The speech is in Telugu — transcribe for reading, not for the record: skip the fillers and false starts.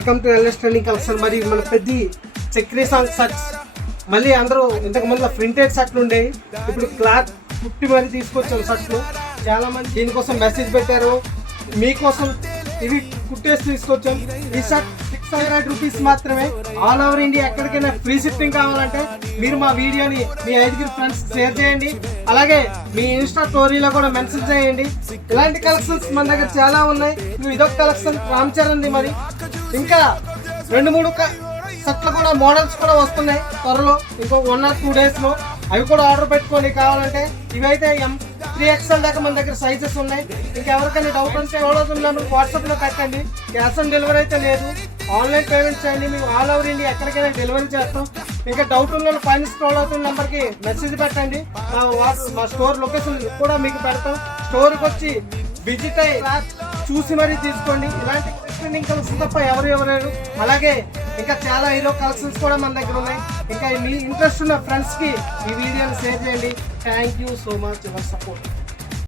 Welcome to LS trending collection. మరి మన పెద్ద చక్రీ సాంగ్ షర్ట్స్ మళ్ళీ అందరూ ఇంతకు ముందు ప్రింటెడ్ షర్ట్లు ఉండేవి, ఇప్పుడు క్లాత్ కుట్టి మరి తీసుకొచ్చాం షర్ట్లు. చాలా మంది దీనికోసం మెసేజ్ పెట్టారు, మీకోసం ఇవి కుట్టేసి తీసుకొచ్చాం. ఈ షర్ట్ 600 రూపీస్ మాత్రమే. ఆల్ ఓవర్ ఇండియా ఎక్కడికైనా ఫ్రీ షిప్పింగ్ కావాలంటే మీరు మా వీడియోని మీ 5 ఫ్రెండ్స్ షేర్ చేయండి, అలాగే మీ ఇన్స్టా స్టోరీలో కూడా మెన్షన్ చేయండి. ఇలాంటి కలెక్షన్స్ మన దగ్గర చాలా ఉన్నాయి. ఇదొక కలెక్షన్ రామ్ చరణ్ ది. మరి ఇంకా 2-3 షర్ట్లు కూడా మోడల్స్ కూడా వస్తున్నాయి త్వరలో, ఇంకో 1 or 2 days లో. అవి కూడా ఆర్డర్ పెట్టుకొని కావాలంటే. ఇవైతే M3XL దాకా మన దగ్గర సైజెస్ ఉన్నాయి. ఇంకెవరికైనా డౌట్ ఉంటే ఎవరవుతున్నాను వాట్సాప్లో పెట్టండి. క్యాష్ ఆన్ డెలివరీ అయితే లేదు, ఆన్లైన్ పేమెంట్ చేయండి. మేము ఆల్ ఓవర్ ఇండియా ఎక్కడికైనా డెలివరీ చేస్తాం. ఇంకా డౌట్ ఉన్న పైన స్క్రోల్ అవుతున్న నెంబర్కి మెసేజ్ పెట్టండి, మా స్టోర్ లొకేషన్ కూడా మీకు పెడతాం. స్టోర్కి వచ్చి విజిట్ అయ్యి చూసి మరీ తీసుకోండి. ఇలాంటి ట్రెండింగ్ కలెక్షన్ తప్ప ఎవరు. అలాగే ఇంకా చాలా హీరో కలెక్షన్స్ కూడా మన దగ్గర ఉన్నాయి. ఇంకా మీ ఇంట్రెస్ట్ ఉన్న ఫ్రెండ్స్కి ఈ వీడియోని షేర్ చేయండి. Thank you so much for support.